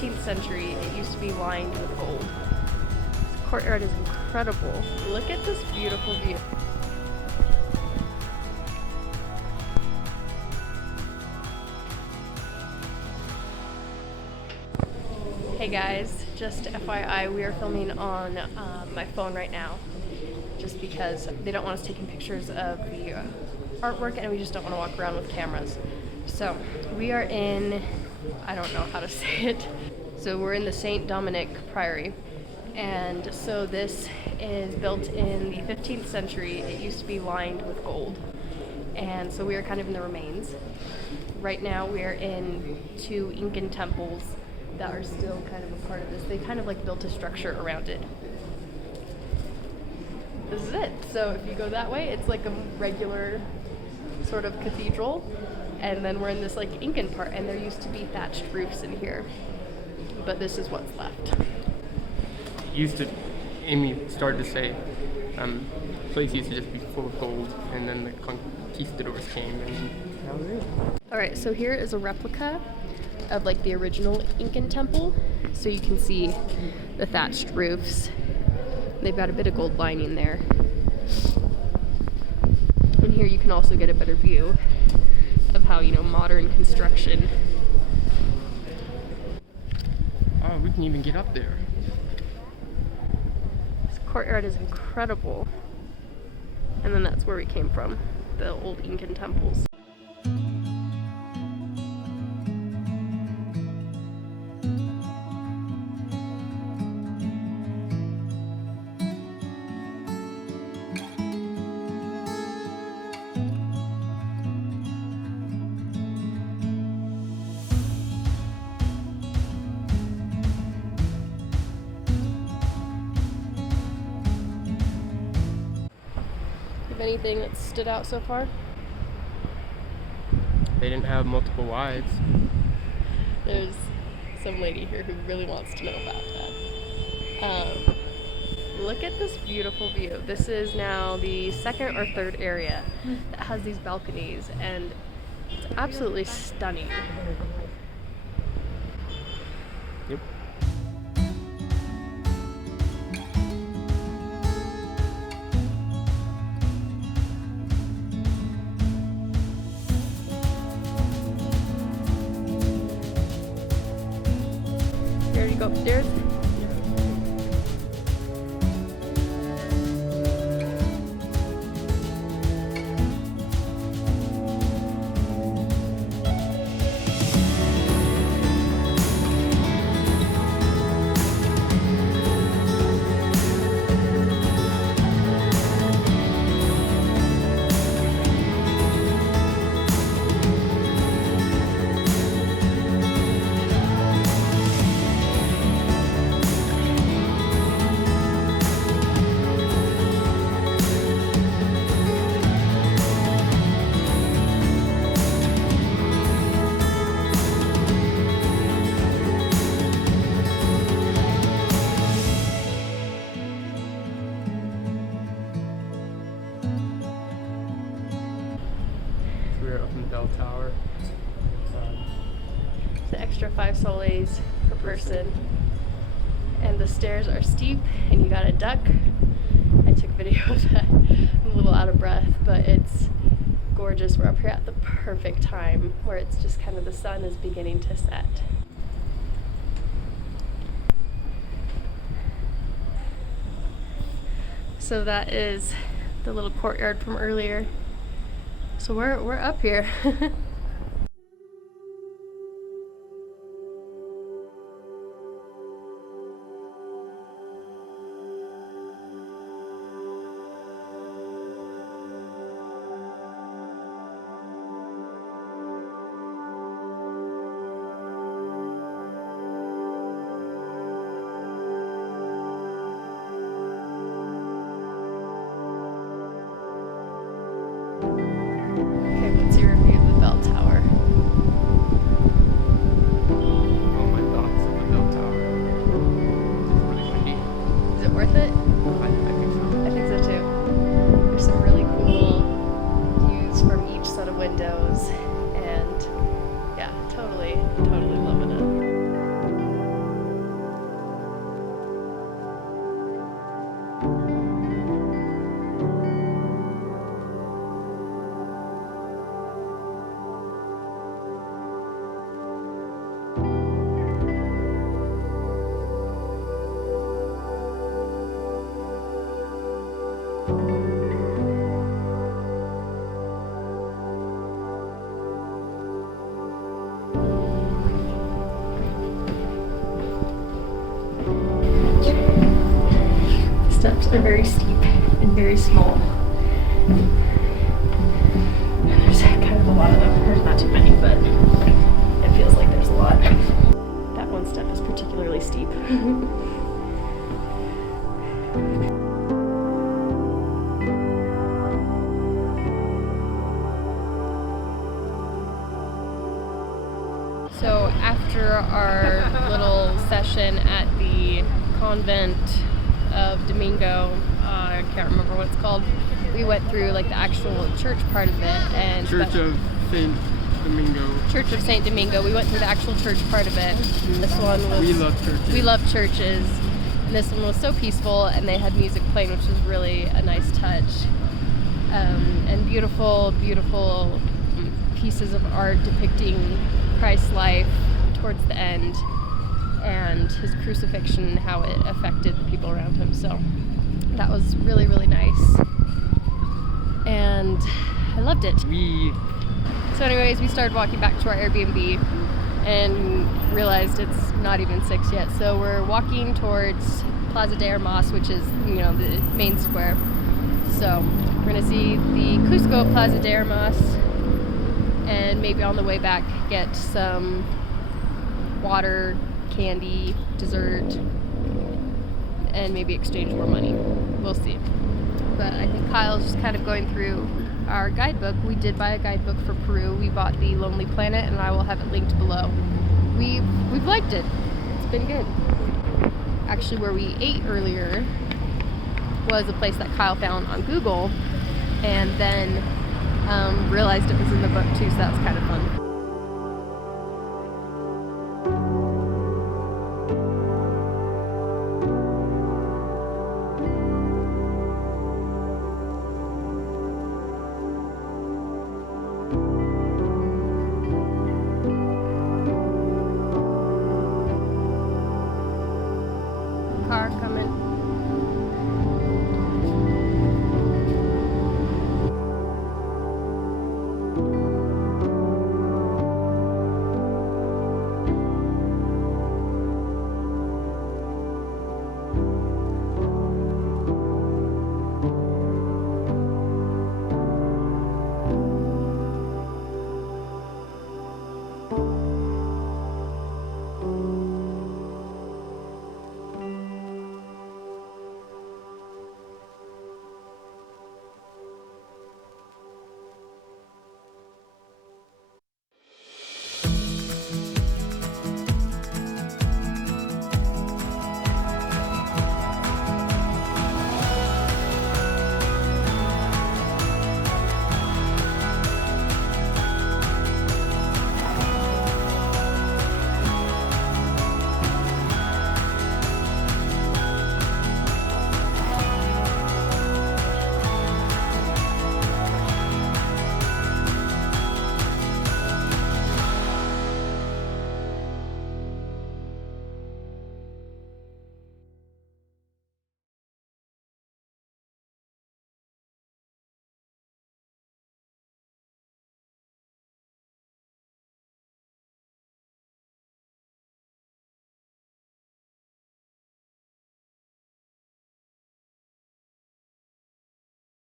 15th century, it used to be lined with gold. This courtyard is incredible. Look at this beautiful view. Hey guys, just FYI, we are filming on my phone right now just because they don't want us taking pictures of the artwork and we just don't want to walk around with cameras. So we are in, I don't know how to say it, so we're in the Saint Dominic Priory, and so this is built in the 15th century. It used to be lined with gold, and so we are kind of in the remains. Right now we are in two Incan temples that are still kind of a part of this. They kind of like built a structure around it. This is it. So if you go that way, it's like a regular sort of cathedral, and then we're in this like Incan part, and there used to be thatched roofs in here, but this is what's left. Amy started to say, place used to just be full of gold, and then the conquistadors came, and that was it. All right, so here is a replica of like the original Incan temple. So you can see the thatched roofs. They've got a bit of gold lining there. And here you can also get a better view of how, you know, modern construction. Oh, we can even get up there. This courtyard is incredible. And then that's where we came from, the old Incan temples. Anything that stood out so far? They didn't have multiple wives. There's some lady here who really wants to know about that. Look at this beautiful view. This is now the second or third area that has these balconies, and it's absolutely stunning. Yep. Go upstairs. Tower. It's an extra 5 soles per person, and the stairs are steep and you gotta duck. I took video of that. I'm a little out of breath, but it's gorgeous. We're up here at the perfect time where it's just kind of the sun is beginning to set. So that is the little courtyard from earlier. So we're up here. Okay, what's your review of the bell They're very steep and very small. And there's kind of a lot of them. There's not too many, but it feels like there's a lot. That one step is particularly steep. So after our little session at the convent of Domingo, I can't remember what it's called, we went through like the actual church part of it. And Church of Saint Domingo. Church of Saint Domingo. We went through the actual church part of it. This one was... We love churches. We love churches. And this one was so peaceful, and they had music playing, which was really a nice touch. And beautiful, beautiful pieces of art depicting Christ's life towards the end and his crucifixion and how it affected the people around him. So that was really, really nice. And I loved it. So anyways, we started walking back to our Airbnb and realized it's not even 6 yet. So we're walking towards Plaza de Armas, which is, you know, the main square. So we're gonna see the Cusco Plaza de Armas, and maybe on the way back get some water, candy, dessert, and maybe exchange more money. We'll see. But I think Kyle's just kind of going through our guidebook. We did buy a guidebook for Peru. We bought the Lonely Planet, and I will have it linked below. We've liked it. It's been good. Actually, where we ate earlier was a place that Kyle found on Google, and then realized it was in the book too, so that was kind of fun.